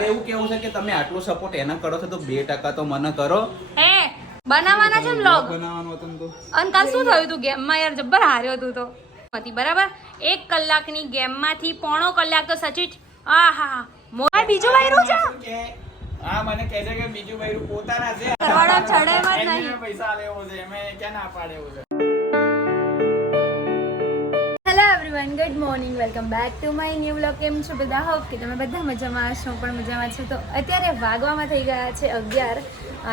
એવું કેવું છે કે તમે આટલો સપોર્ટ એના કરો છો તો 2% તો મને કરો. હે બનાવવાના છે વ્લોગ બનાવવાનું હતું તો. અને કાલ શું થયું તું ગેમમાં યાર જબ્બર હાર્યો તું તો હતી બરાબર 1 કલાકની ગેમમાંથી પોણો કલાક તો સચિન આહા મોય બીજું વાયરું છે હા મને કહે છે કે બીજું બૈરું પોતાના છે કરવાડો ચડાઈમાં જ નહીં પૈસા લેવો છે મેં ક્યાં ના પાડે એવું છે. Hello everyone good morning welcome back to my new vlog. કેમ છો બધા? હોપ કે તમે બધા મજામાં હશો, હું પણ મજામાં છું. તો અત્યારે વાગવામાં થઈ ગયા છે 11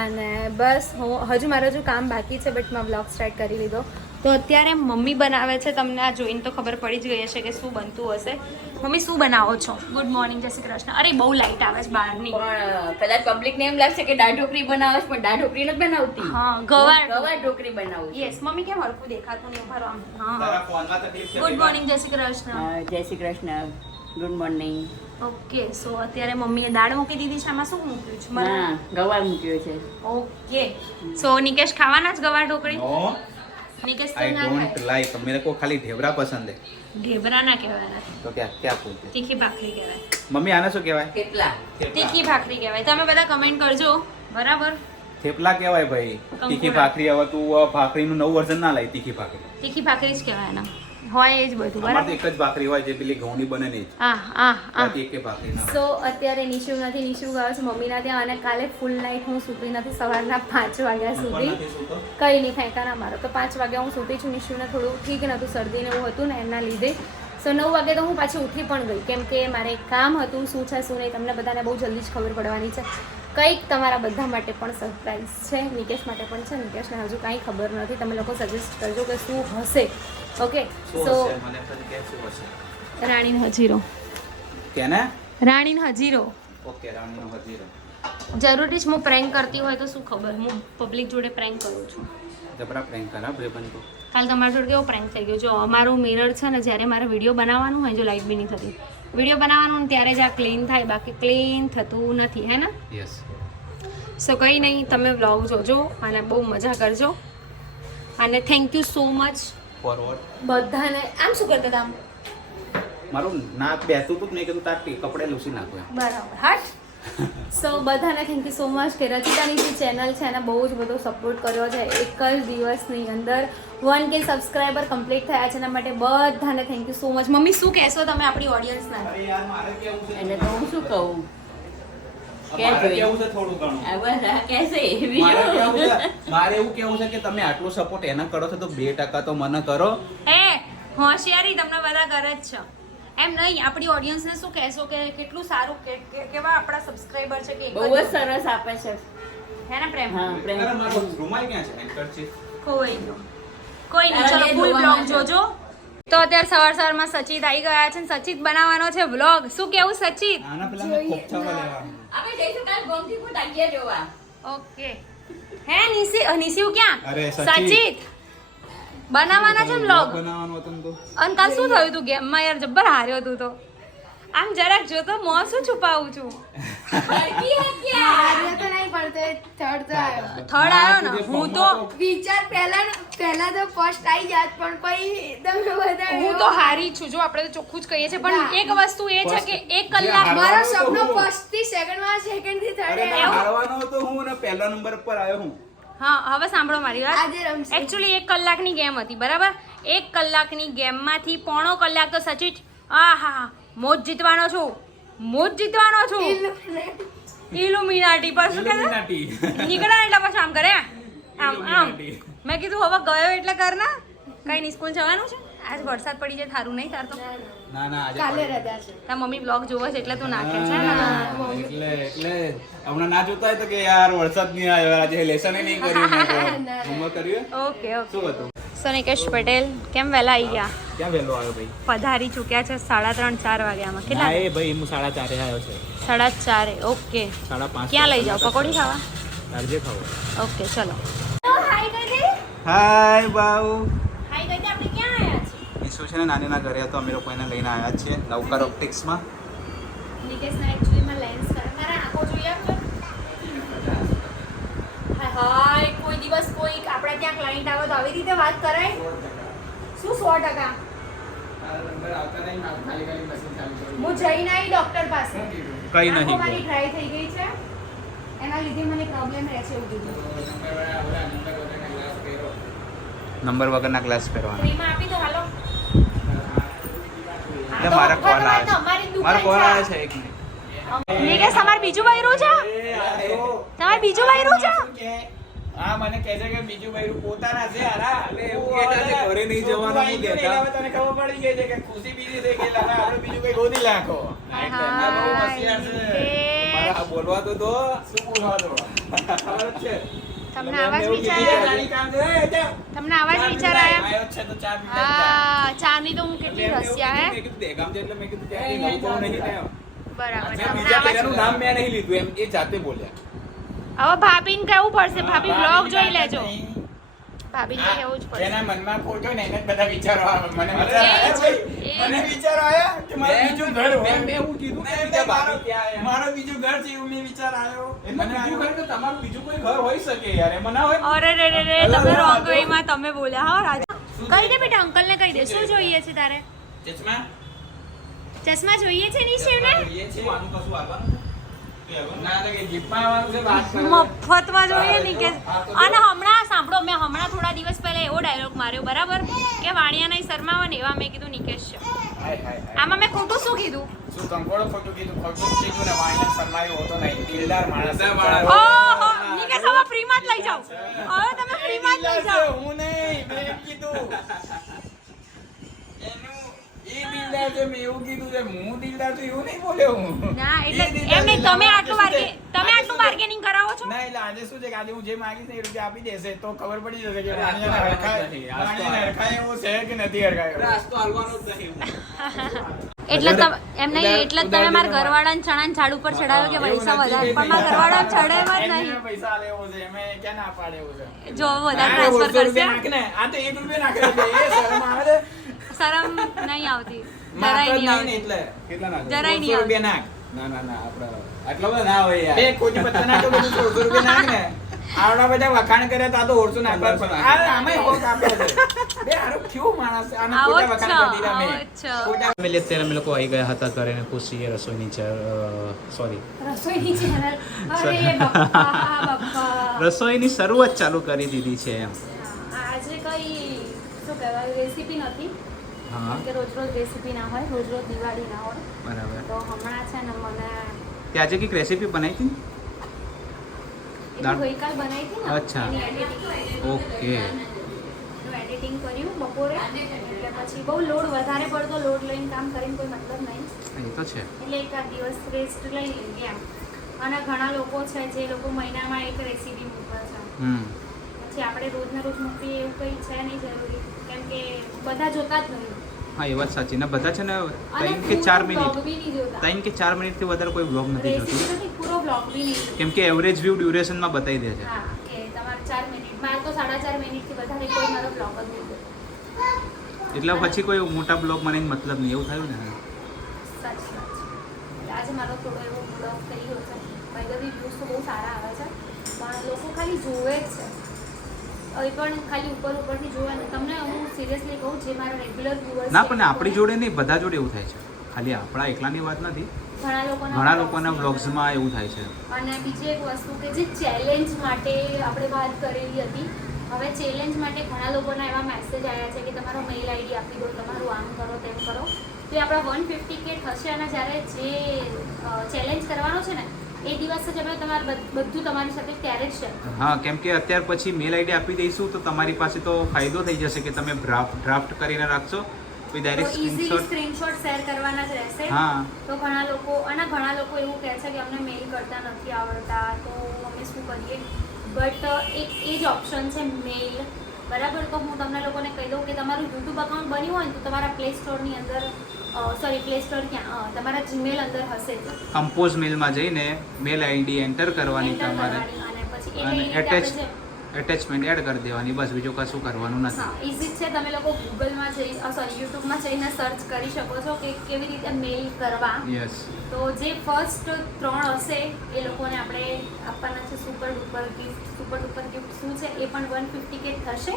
અને બસ હજુ મારું હજુ કામ બાકી છે બટ મેં વ્લોગ સ્ટાર્ટ કરી લીધો. તો અત્યારે મમ્મી બનાવે છે, તમને આ જોઈને તો ખબર પડી જ ગઈ હશે કે શું બનતું હશે. મમ્મી શું બનાવો છો? ગુડ મોર્નિંગ, જય શ્રી કૃષ્ણ. અરે બહુ લાઈટ આવે છે બહારની. પણ કદાચ પબ્લિકને એમ લાગશે કે દાળ ઢોકળી બનાવે છે, પણ દાળ ઢોકળી નથી બનાવતી. હા, ગવાર ઢોકળી બનાવું છું. યસ મમ્મી કેમ હરખું દેખાતું નહીં ઉભા રહો આમ. હા તારા ફોનમાં તકલીફ છે. ગુડ મોર્નિંગ, જય શ્રી કૃષ્ણ. જય Shri Krishna, good morning. Okay so અત્યારે મમ્મીએ દાળ મૂકી દીધી છે. આમાં શું મૂક્યું છે? ના, ગવાર મૂક્યો છે. ઓકે સો નિકેશ ખાવાના જ ગવાર ઢોકળી? નો નિકેશ તો આઈ ના ડોન્ટ ખાય. લાઈક. મેરે કો ખાલી ઢેબરા પસંદ है. ઢેબરા ના કહેવાય, તો क्या बोलते हैं? તીખી ભાખરી કહેવાય. મમ્મી આને શું કહેવાય? કેટલા? તીખી ભાખરી કહેવાય. તમે બધા કમેન્ટ કરજો બરાબર. થેપલા કહેવાય ભાઈ. તીખી ભાખરી. હવે તું ભાખરીનું નવું વર્ઝન ના લાવી. તીખી ભાખરી તીખી ભાખરી જ કહેવાય ને, હોય એ જ બધું અમારે તો બરાબર. એક જ ભાખરી હોય જે પેલી ઘઉંની બને ને જ. આ બાકી એકે ભાખરી ના. સો અત્યારે નિશુ નથી, નિશુ ગયો છે મમ્મીના ત્યાં અને કાલે ફૂલ નાઇટ હું સૂતી નથી. સવારના 5 વાગ્યા સુધી કઈ નહીં ફેંકાના મારો તો 5 વાગ્યા હું સૂતી છું. નિશુને થોડું ઠીક નહોતું, શરદી ને એવું હતું ને એના લીધે. સો 9 વાગે તો હું પાછી ઉઠી પણ ગઈ કેમ કે મારે એક કામ હતું. શું છે શું નહીં તમને બધાને બહુ જલ્દી જ ખબર પડવાની છે. કંઈક તમારા બધા માટે પણ સરપ્રાઈઝ છે, નિકેશ માટે પણ છે. નિકેશને હજુ કાંઈ ખબર નથી, તમે લોકો સજેસ્ટ કરજો કે શું હશે. ઓકે સો રાણીનો હજીરો. કેને? રાણીનો હજીરો ઓકે, રાણીનો હજીરો. જરૂરી જ હું પ્રેન્ક કરતી હોય તો શું ખબર, હું પબ્લિક જોડે પ્રેન્ક કરું છું. જબરા પ્રેન્ક કરા ભાઈબંધ તો. કાલ તમારા જોડે કેવો પ્રેન્ક થઈ ગયો? જો અમારું મિરર છે ને, જ્યારે મારે વિડીયો બનાવવાનું હોય, જો લાઈટ બી નહીં થતી, વિડીયો બનાવવાનું ત્યારે જ આ ક્લીન થાય, બાકી ક્લીન થતું નથી, હે ને? યસ. સો કંઈ નહીં, તમે વ્લોગ જોજો અને બહુ મજા કરજો. અને thank you so much forward. બધાને. આમ શું કરતા હતા? આમ મારું નાક બેસતું હતું નહીં કે તું તાર કપડે લૂસી નાખો એમ. બરાબર હટ. સો બધાને થેન્ક યુ સો મચ કે રચિતાની જે ચેનલ છે એને બહુ જ બધો સપોર્ટ કર્યો છે. એક જ દિવસની અંદર 1K સબસ્ક્રાઈબર કમ્પ્લીટ થયા છે, એના માટે બધાને thank you so much. Mummy શું કહેશો તમે આપણી ઓડિયન્સને? અરે યાર મારે કેવું છે? એટલે તો હું શું કહું? મારે કેવું છે થોડું ઘણું. આ બસ આ કહેશે. મારે એવું કેવું છે કે તમે આટલો સપોર્ટ એને કરો છો તો 2% તો મને કરો. હે હોશિયારી તમને બધા કરે જ છે એમ નહીં. આપણી ઓડિયન્સને શું કહેશો કે કેટલું સારું કેવા આપણા સબસ્ક્રાઈબર છે કે એક બહુ જ સરસ આપે છે. હે ને પ્રેમ? હા, પ્રેમ. અરે મારો રૂમાલ ક્યાં છે? હેન્કરચીફ. કોઈ નહીં, ચલો ફૂલ બ્લોગ જોજો. તો અત્યારે સવારમાં સચિત આવી ગયા છે ને સચિત બનાવવાનો છે વ્લોગ. શું કેવું સચિત? આના પેલા મેં કોપચામાં લેવાનું. આપણે જઈશું કાલ ગોમતી ફટાકિયા જોવા. ઓકે. હે નિશિવ ક્યાં? અરે સચિત બનાવવાના છે વ્લોગ. બનાવવાનું હતું તો. અને કાલ શું થયું તું ગેમમાં યાર જબ્બર હાર્યો તું તો. આમ જરાક જો તો મોં શું છુપાવું છું. થર્ડ આવ્યો ને હું તો હું તો હારી છું. જો આપણે તો ચોખ્ખું જ કહીએ છીએ પણ એક વસ્તુ એ છે કે 1 કલાક મારો મારો હારવાનો હતો હું ને પહેલા નંબર પર આવ્યો હું. હા હવે સાંભળો મારી વાત. એકચ્યુઅલી 1 કલાકની ગેમ હતી બરાબર. 1 કલાકની ગેમમાંથી પોણો કલાક તો સચિન આહા મોજ જીતવાનો છું. ઇલ્યુમિનાટી પર શું કહેવાય? નીકળે એટલે પછી આમ કરે આમ. મેં કીધું હવે ગયો એટલે કર ના. કઈ નહીં, સ્કૂલ જવાનું છે આજ. વરસાદ પડી જાય થારું નહીં તાર તો. ના આજે તાર મમ્મી બ્લોગ જોવે છે એટલે તું નાખે છે ને. એટલે હમણાં ના જોતા હોય તો કે યાર વરસાદ નહીં આવ્યો, આજે લેસન નહીં કર્યું, હોમવર્ક કર્યું. ઓકે શું હતું? સોનિકેશ પટેલ કેમ વહેલા આવી ગયા? ક્યાં વહેલો આવ્યો ભાઈ? પધારી ચૂક્યા છે 3:30-4 વાગ્યામાં. કેટલા? એ ભાઈ હું 4:30 આવ્યો છે. 4:30. ઓકે 5:30. ક્યાં લઈ જાઓ? પકોડી ખાવા? તારજે ખાવો. ઓકે ચલો. હાય બાઉ. હાય કઈ આપણે ક્યાં આવ્યા છીએ? ઈસુ છે ને નાનીના ઘરે હતો, અમે લોકો એને લઈને આવ્યા છીએ નવકાર ઓપ્ટિક્સમાં. નિકેશના એક્ચ્યુઅલીમાં લેન્સ કરે. મારા આંખો જોઈએ આપજો. હાય કોઈ દિવસ કોઈ આપણે ત્યાં ક્લાયન્ટ આવે તો આવી રીતે વાત કરાય? શું 100%? હું જઈને આવી ડોક્ટર પાસે. કઈ આંખો નહીં મારી ગયું. ડ્રાય થઈ ગઈ છે એના લીધે મને પ્રોબ્લેમ રહે છે એવું કીધું. નંબર વગરના ગ્લાસ પહેરવાના. ફ્રીમાં આપી દો હાલો. એટલે મારા કોલ આવે છે. અમારી દુકાન મારો કોલ છે. આવે છે એક મિનિટ. નિકેશ તમારે બીજું બૈરું છે? તમારે બીજું બૈરું છે? હા મને કહે છે કે બીજું બૈરું પોતાના છે હારા એટલે એવું કહેતા છે, ઘરે નહીં જવાનું નહીં કહેતા. હવે તને ખબર પડી ગઈ છે કે ખુશી બીજી થઈ ગઈ એટલે આપણે બીજું કઈ ગોતી નાખો એટલે આ બહુ હોશિયાર છે મારા આ બોલવા તો દો. શું બોલવા દો ખબર જ છે. તમને મેં આવાજ એવું વિચાર કીધું કે આવ્યા? નાની કામ છે એ જા. તમને આવાજ ચા વિચાર પીતા આવ્યા? આવ્યો જ છે તો ચા પીતા જ જા. હા ચાની તો હું કેટલી એટલે એમને એવું રસિયા હે. કીધું, મેં કીધું દહેગામ છે એટલે મેં કીધું ત્યાંથી નવું બહુ નહીં થયું. બરાબર મેં તમને બીજા આવાજ પેલાનું નામ મેં નહીં લીધું એમ એ જાતે બોલ્યા. હવે ભાભીને કહેવું પડશે ભાભી બ્લોગ ભાભીની જોઈ વાત લેજો. નહીં. ભાભીને તો કહેવું જ પડશે. જેના મનમાં ખોટ હોય ને એને જ બધા વિચારો આવે મને વિચાર એ જ, આવ્યા ભાઈ એ જ. મને વિચારો આવ્યા કે મારું બીજું ઘર હોય મેં એવું કીધું કે મેં બીજા મારો- ભાભી ત્યાં આવ્યા. મારું બીજું ઘર છે એવું મેં વિચાર આવ્યો એટલે બીજું ઘર તો તમારું બીજું કોઈ ઘર હોઈ શકે યાર એમાં ના હોય. અરે રે રે રે તમે રોંગ વેમાં તમે બોલ્યા હા રાજા. કહી દે બેટા અંકલને કહી દે શું જોઈએ છે તારે? ચશ્મા ચશ્મા જોઈએ છે નિશિવને? જોઈએ છે શું આનું કશું આવવાનું છે? કઈ આવવાનું? ના તો કે જીપમાં આવવાનું છે વાત કરો મફતમાં જોઈએ ને કે અને હમણાં સાંભળો મેં હમણાં થોડા દિવસ પહેલા એવો ડાયલોગ માર્યો બરાબર કે વાણિયા નહીં શરમાવા ને એવા મેં કીધું નિકેશ છે. હાય હાય હાય આમાં મેં ખોટું શું કીધું? શું કંકોડો ખોટું કીધું ખોટું જ કીધું ને વાણિયા શરમાયો હોતો નહીં દિલદાર માણસ છે. દિલદાર માણસ. ઓહો નિકેશ હવે ફ્રીમાં જ લઈ જાઓ. હવે તમે એ ફ્રીમાં જ લઈ દિલદાર છે, જાઓ. હું નહીં મેં એમ કીધું એનું એ દિલદાર છે મેં એવું કીધું છે હું દિલદાર છું એવું નહીં બોલ્યો હું ના એ એટલે દિલદાર એમ નહીં છે. તમે આટલું આજે શું છે? તમે આટલું બાર્ગેનિંગ કરાવો છો? ના એટલે આજે શું છે કે આજે હું જે માંગીશ ને એ રૂપિયા આપી દેશે તો ખબર પડી જશે કે અરે આજ તો વાણિયાને હાલવાનો જ હરખાય- નથી. આજ તો વાણિયાને હરખાય એવો છે કે નથી હરખાય એવો? રાસ તો હાલવાનો જ નહીં. એટલે એમ નહીં એટલે જ તમે મારા ઘરવાળાને ચણાને ઝાડ ઉપર ચડાવ્યો કે પૈસા વધારે પણ મારા ઘરવાળાને ચડાવ્યા જ એમને નહીં. પૈસા આલે એવો છે એમે ક્યાં ના પાડે એવું છે જો વધારે ના, ટ્રાન્સફર 100 રૂપિયા કરશે નાખ ને. આ તો 1 રૂપિયા નાખે એટલે એ શરમ આવે છે. શરમ નહીં આવતી માત્ર જરાય જ નહીં નહીં ને આવતી એટલે કેટલા નાખો? જરાય 100 નહીં આવતી. રૂપિયા નાખ. ના ના ના આપણે આટલા બધા ના હોય બે યાર. કોટી પત્તા નાખો બધું 100 રૂપિયા નાખ ને. આવડા બધા વખાણ કરે તો આ તો 150 નાખવા જ પડે. આ આમાંય હોક આપે છે. બે હારું કેવું માણસ છે. આને આવો ખોટા જ વખાણ કરી દીધા આવો મેં. જ છો. ખોટા ફેમિલી અત્યારે અમે લોકો આવી ગયા હતા ઘરે ને ખુશીએ રસોઈની સોરી રસોઈની ચેનલ અરે બાપા બાપા રસોઈની શરૂઆત ચાલુ કરી દીધી છે એમ. આજે કઈ શું કહેવાય રેસીપી નથી હા કે રોજ રોજ રેસીપી ના હોય રોજ રોજ દિવાળી ના હોય બરાબર. તો હમણાં છે ને મને તે આજે કંઈક રેસીપી બનાવી હતી ને? દાળ? ગઈકાલ બનાવી હતી ને અચ્છા. એની એડિટિંગ ઓકે. એડિટિંગ કર્યું બપોરે એટલે પછી બહુ લોડ વધારે પડતો લોડ લઈને કામ કરીને કોઈ મતલબ નહીં એ તો છે. એટલે એકાદ દિવસ રેસ્ટ લઈ લઈએ એમ અને ઘણા લોકો છે જે લોકો મહિનામાં એક રેસીપી મૂકે છે હમ પછી આપણે રોજને રોજ મૂકીએ એવું કંઈ છે નહીં જરૂરી કેમ કે બધા જોતા જ નહીં હા એ વાત સાચી ને બધા છે ને અને 3 કે 4 બ્લોગ મિનિટ બી નહીં જોતા 3 કે 4 મિનિટથી વધારે કોઈ બ્લોગ નથી રેસીપી જોતું નથી પૂરો બ્લોગ બી નહીં જોતા. કેમ કે એવરેજ વ્યૂ ડ્યુરેશનમાં બતાવી દે છે. હા કે તમારે 4 મિનિટ મારે તો 4.5 મિનિટથી વધારે કોઈ મારો બ્લોગ જ નહીં જોતો. એટલે પછી કોઈ મોટા બ્લોગ મને મતલબ નહીં એવું થયું ને. સાચી વાત છે એટલે આજે મારો થોડો એવો બ્લોગ થઈ ગયો છે ભાઈ વ્યૂઝ તો બહુ સારા આવે છે પણ લોકો ખાલી જોવે જ છે હવે પણ ખાલી ઉપરથી જોવે ને તમને હું સિરિયસલી કહું જે મારા રેગ્યુલર વ્યુઅર્સ ના પણ આપણી જોડે નહીં બધા જોડે એવું થાય છે. ખાલી આપણા એકલાની વાત નથી. ઘણા લોકોના વ્લોગ્સમાં એવું થાય છે. અને બીજી એક વસ્તુ કે જે ચેલેન્જ માટે આપણે વાત કરેલી હતી હવે ચેલેન્જ માટે ઘણા લોકોના એવા મેસેજ આવ્યા છે કે તમારો મેઇલ આઈડી આપી દો તમારું આમ કરો તેમ કરો તો એ આપણા 150K થશે અને જ્યારે જે ચેલેન્જ કરવાનો છે ને એ દિવસ જ અમે બધું તમારી સાથે ત્યારે જ શેર હા કેમ કે અત્યાર પછી મેલ આઈડી આપી દઈશું તો તમારી પાસે તો ફાયદો થઈ જશે કે તમે ડ્રાફ્ટ કરીને રાખશો કોઈ direct easily screenshot. Screenshot share કરવાના જ રહેશે હા તો ઘણા લોકો એવું કહે છે કે અમને મેઇલ કરતા નથી આવડતા તો અમે શું કરીએ બટ એક એ જ ઓપ્શન છે મેઇલ બરાબર તો હું તમને લોકોને કહી દઉં કે તમારું યુટ્યુબ અકાઉન્ટ બન્યું હોય ને તો તમારા પ્લે સ્ટોરની અંદર પ્લે સ્ટોર ક્યાં તમારા જીમેલ અંદર હશે જ કમ્પોઝ મેલમાં જઈને મેલ આઈડી એન્ટર કરવાની Enter તમારે કરવાની અને પછી અને એ રીતે આપણે જે એટેચમેન્ટ એડ કરી દેવાની બસ બીજું કશું કરવાનું નથી. હા ઇઝી છે તમે લોકો ગૂગલમાં જઈ યુટ્યુબમાં જઈને સર્ચ કરી શકો છો કે કેવી રીતે મેઇલ કરવા યસ તો જે ફર્સ્ટ 3 હશે એ લોકોને આપણે આપવાના છે સુપર ડુપર ગિફ્ટ શું છે એ પણ 150K થશે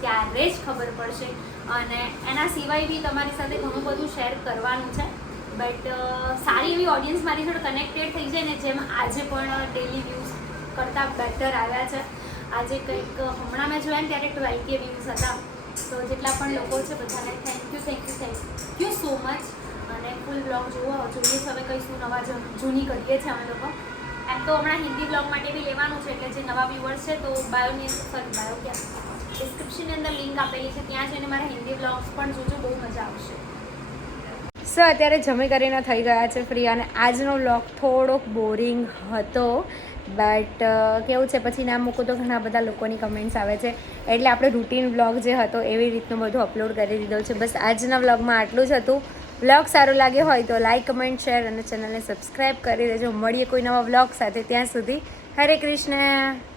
ત્યારે જ ખબર પડશે અને એના સિવાય બી તમારી સાથે ઘણું બધું શેર કરવાનું છે બટ સારી એવી ઓડિયન્સ મારી જોડે કનેક્ટેડ થઈ જાય ને, જેમ આજે પણ ડેલી વ્યૂઝ કરતાં બેટર આવ્યા છે. આજે કંઈક હમણાં મેં જોયા ને ત્યારે 12K વ્યૂઝ હતા. તો જેટલા પણ લોકો છે બધાને થેન્ક યુ સો મચ. અને ફૂલ બ્લોગ જોઈએ છે હવે કંઈશું નવા જૂની કરીએ છીએ અમે લોકો. એમ તો હમણાં હિન્દી બ્લોગ માટે બી લેવાનું છે, એટલે જે નવા વ્યુઅર્સ છે તો ડિસ્ક્રિપ્શનની અંદર લિંક આપેલી છે, ત્યાં જઈને મારા હિન્દી બ્લોગ્સ પણ જોજો, બહુ મજા આવશે. સો અત્યારે જમી કરીને થઈ ગયા છે ફ્રી, અને આજનો વ્લોગ થોડોક બોરિંગ હતો, બટ કેવું છે પછી ના મૂકું તો ઘણા બધા લોકોની કમેન્ટ્સ આવે છે, એટલે આપણે રૂટીન વ્લોગ જે હતો એવી રીતનું બધું અપલોડ કરી દીધો છે. બસ આજના વ્લોગમાં આટલું જ હતું. વ્લોગ સારો લાગ્યો હોય તો લાઇક, કમેન્ટ, શેર અને ચેનલને સબસ્ક્રાઈબ કરી દેજો. મળીએ કોઈ નવા વ્લોગ સાથે, ત્યાં સુધી હરે કૃષ્ણ.